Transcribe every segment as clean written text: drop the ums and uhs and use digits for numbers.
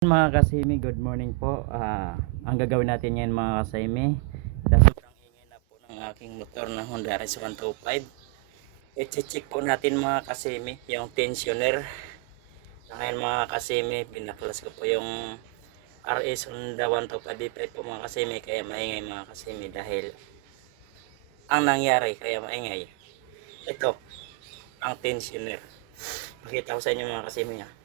Mga kasimi, good morning po. Ang gagawin natin ngayon mga kasimi, dahil sobrang ingay na po ng aking motor na Honda RS125, i-check po natin mga kasimi yung tensioner. Ngayon mga kasimi, binaklas ko po yung RS Honda 125 D5 po mga kasimi, kaya maingay mga kasimi dahil ang nangyari kaya maingay. Ito ang tensioner. Pakita ko sa inyo mga kasimi.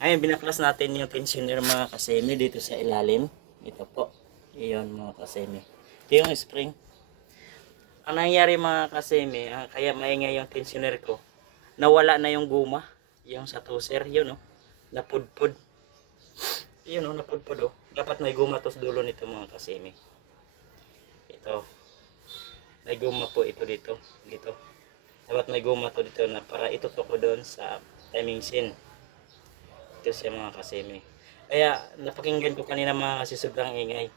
Ayun, binaklas natin yung tensioner mga kasemi dito sa ilalim. Ito po. Iyon mga kasemi. Ito yung spring. Ang nangyari mga kasemi, kaya maingay yung tensioner ko. Nawala na yung guma. Yung sa toser, yun o. Napudpud. Yun o, napudpud o. Dapat may guma to sa dulo nito mga kasemi. Ito. May guma po ito dito. Dito. Dapat may guma to dito na para itutok ko doon sa timing chain. Ito siya mga kasimi. Kaya napakinggan ko kanina mga kasi sobrang ingay.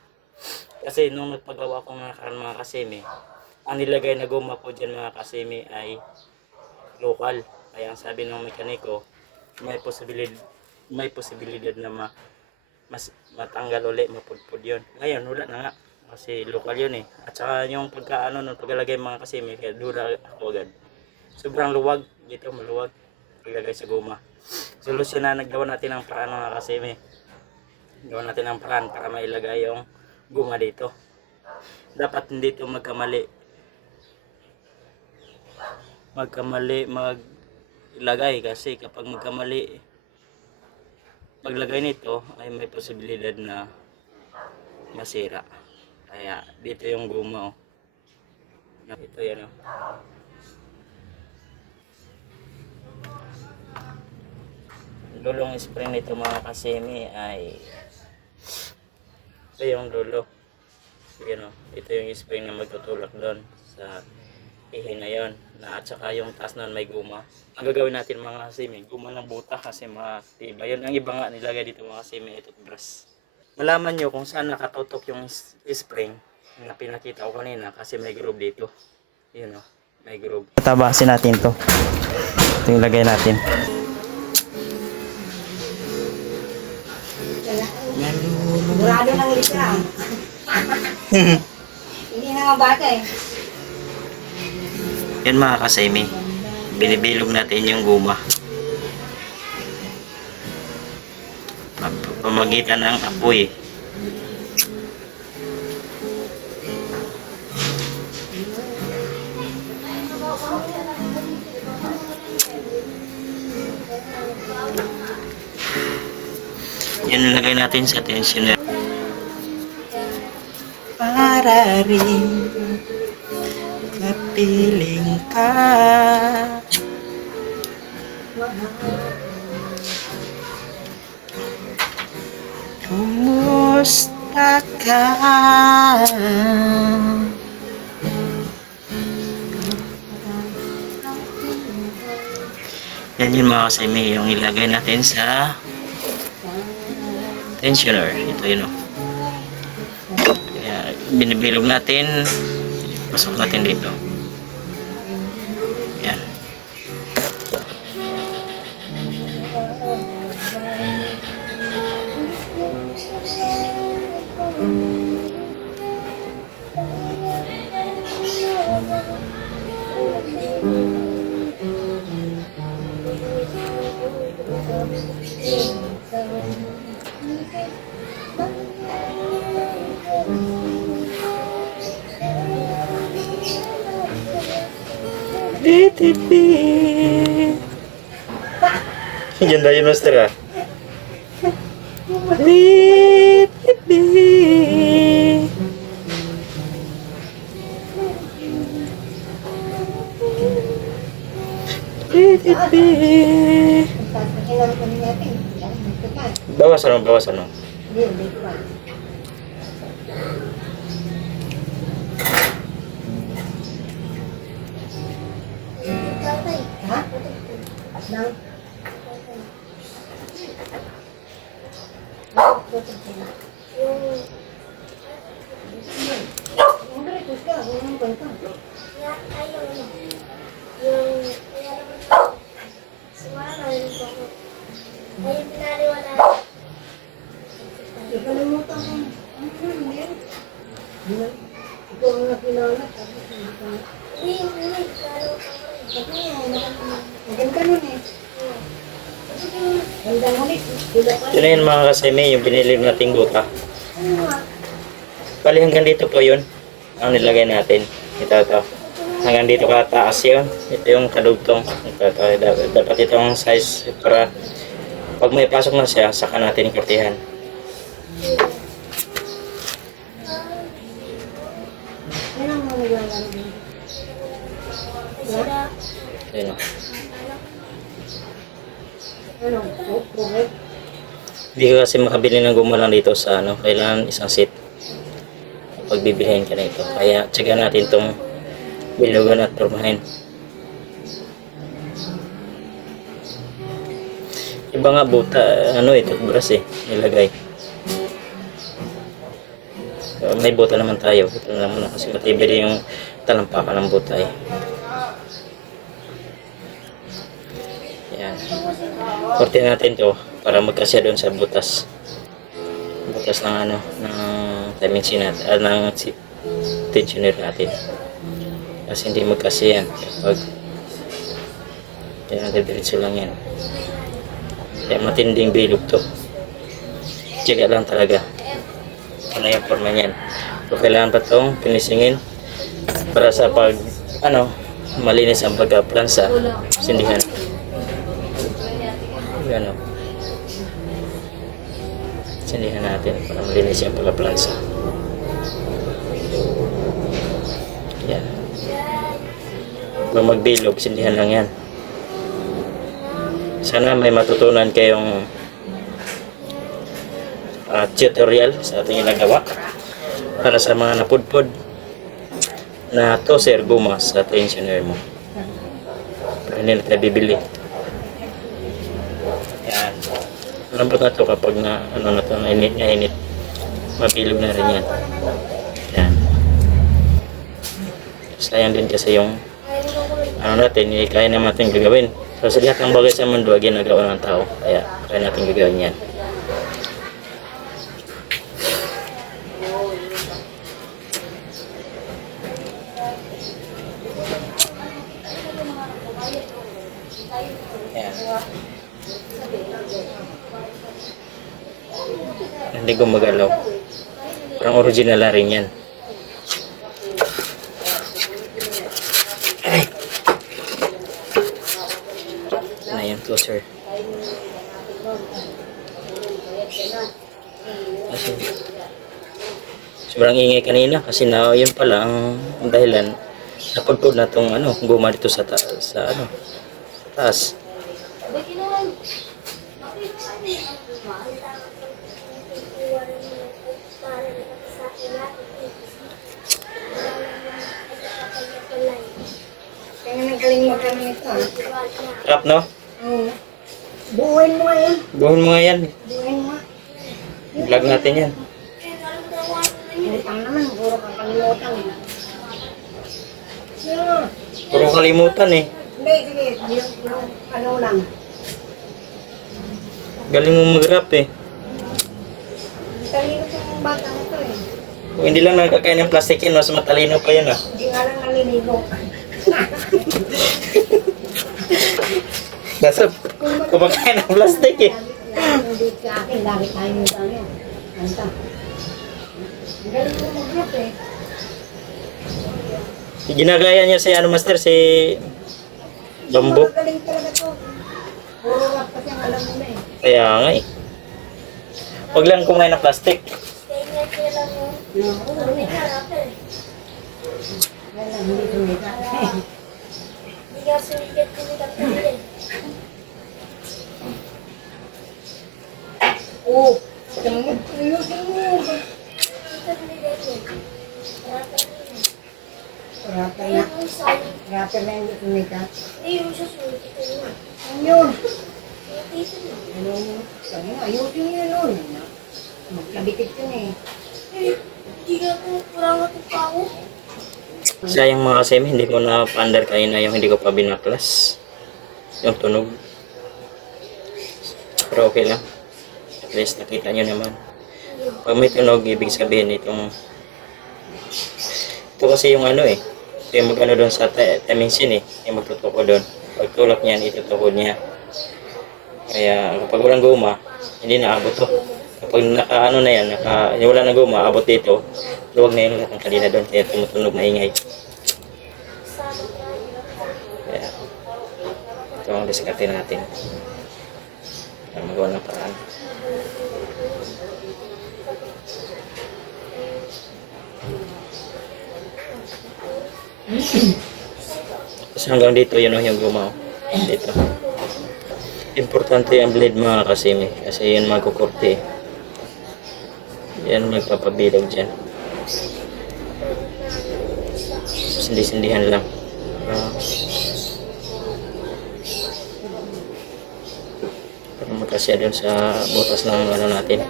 Kasi nung nagpagawa ko ng mga kasimi, ang nilagay na guma po dyan mga kasimi ay local. Kaya ang sabi ng mekaniko, may posibilidad na mas matanggal ulit, mapudpud yun. Ngayon wala na nga. Kasi local yun eh. At saka yung nung pagkalagay mga kasimi, kaya dura ako agad. Sobrang luwag. Dito maluwag. Paglagay sa guma. Solusyon na naggawa natin ng paraan mga kasimi. Gawa natin ng paraan para mailagay yung guma dito. Dapat hindi ito magkamali maglagay kasi kapag magkamali paglagay nito ay may posibilidad na masira. Kaya dito yung guma oh. Ito yan oh. Lulong spring nito mga kasemi ay ito yung lulo. Sige no, ito yung spring na magtutulak doon sa ihi na yon, na at saka yung taas nun may guma. Ang gagawin natin mga kasemi, guma ng buta kasi matibay. Yun ang iba nga nilagay dito mga kasemi, ito brass. Malaman nyo kung saan nakatutok yung spring na pinakita ko kanina kasi may groove dito. Yun o, may groove. Tabasin natin to. Ito yung lagay natin. Sigurado ng litra. Hindi na nga bata eh. Yan mga kasemi, binibilog natin yung guma. Pamagitan ng apoy. Yan nilagay natin sa tensioner. Para rin kapiling ka, kumusta ka? Yan yun mga kasemi, yung ilagay natin sa tensioner. Ito yun o. Kaya binibilog natin, pasok natin dito. Yan. DTP. Yan tayo master ah. DTP. DTP. Bawas ano, bawas ano. Yung pinariwala Ito na yun mga kaseme, yung binili nating buta. Bali hanggang dito po yun ang nilagay natin. Ito. Hanggang dito kataas yun. Ito yung kadugtong. Dapat itong size para pag may pasok na siya, saka natin kurtihan. Ayun o. Hindi ka kasi makabili ng guma lang dito sa ano, kailangan isang set pag bibilihin ka na ito. Kaya tsaga natin itong bilugan at turmahin. Iba nga buta, ano ito, brush nilagay. So, may buta naman tayo. Ito na naman kasi matibay din yung talampakan ng buta Yan. Korte natin to para magkasya doon sa butas. Butas ng ano, ng dimension natin, ng tensioner natin. Kasi hindi magkasya yan. Pag yan, diretso lang yan. Kaya matinding bilog to. Tiyaga lang talaga. Ano yung forma niyan. So, kailangan pa itong pinisingin para sa pag, ano, malinis ang pagka-plansa, sindihan. Gano. Sindihan natin para malinis yung pagka-plansa. Yan. Kung magbilog, sindihan lang yan. Sana may matutunan kayong tutorial sa ating ginagawa para sa mga napudpod na toser guma sa tensioner mo. Pero hindi na tayo bibili. Yan. Lambot na ito kapag na, ano na ito, nainit. Mabilog na rin yan. Yan. Sayang din kasi yung ano natin, kaya naman natin gagawin. So sa lahat ng bagay sa mundo, ginagawa ng tao. Kaya kaya natin gagawin yan. Yan. Hindi gumagalaw. Parang original na rin yan. Ayan, closer. Kasi sobrang ingay kanina kasi na yun pala ang dahilan napagpod na tong ano, guma dito sa ano, taas. Kaya nagaling mo kami ito. Trap, no? Oo. Buuin mo yan. Buhin mo nga yan. Buuin mo. Vlog natin yan. Utang naman, puro kang kalimutan. Puro kalimutan eh. Hindi, sige. Yung ano lang. Galing mo mag-rap eh. Talino yung bata na ito eh. Kung hindi lang nakakain ng plastic yan, mas matalino pa yan ah. Hindi nga lang naliligo. Nasa kumakain ng plastic eh. Hindi sa akin, lagi tayo yung ano. Kanta. Ang galing mo mag-rap eh. Ginagaya niya si ano master, si Bamboo. Magaling talaga to. Puro rap kasi ang alam mo na eh. Kaya nga eh. Huwag lang kumain ng plastic. Wala, hindi sumikat. Oh, ayusin mo. Rapper na. Rapper na hindi sumikat. Ano yun? Ano mo? Sabi mo, ayusin niyo yun. Magkabikit yun eh. Sayang mga kasemi, hindi ko na pa-under kanina yung hindi ko pa binaklas. Yung tunog. Pero okay lang. At least nakita nyo naman. Pag may tunog, ibig sabihin itong... Ito kasi yung ano eh. Ito yung mag-ano doon sa dimension eh. Yung magtutuko doon. Pag tulak niyan, itutukod niya. Kaya kapag walang guma, hindi naabot to. Kapag naka, ano na yan, wala na guma, abot dito, luwag na yung lahat ng kadena doon, kaya tumutunog maingay. Kaya, ito ang diskarte natin. Kaya magawa ng paraan. Tapos hanggang dito, yun yung gumaw. Dito. Importante ang blade mga kasimi, kasi yun magkukurte. Yan magpapabilog dyan. Sindi-sindihan lang. Para magkasya dun sa butas ng ano natin.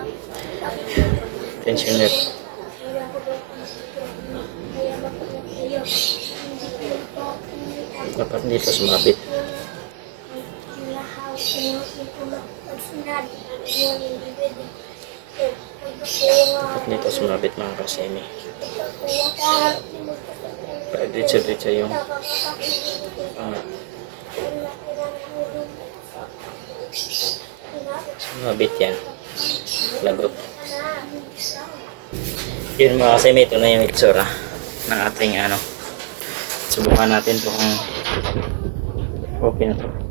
Tensioner. Dapat dito sumabit. Dapat dito sumabit mga kasemi. Para diretso-diretso yung sumabit yan. Lagot. Yun mga kasemi, ito na yung itsura ng ating ano. Subukan natin ito kung okay na to.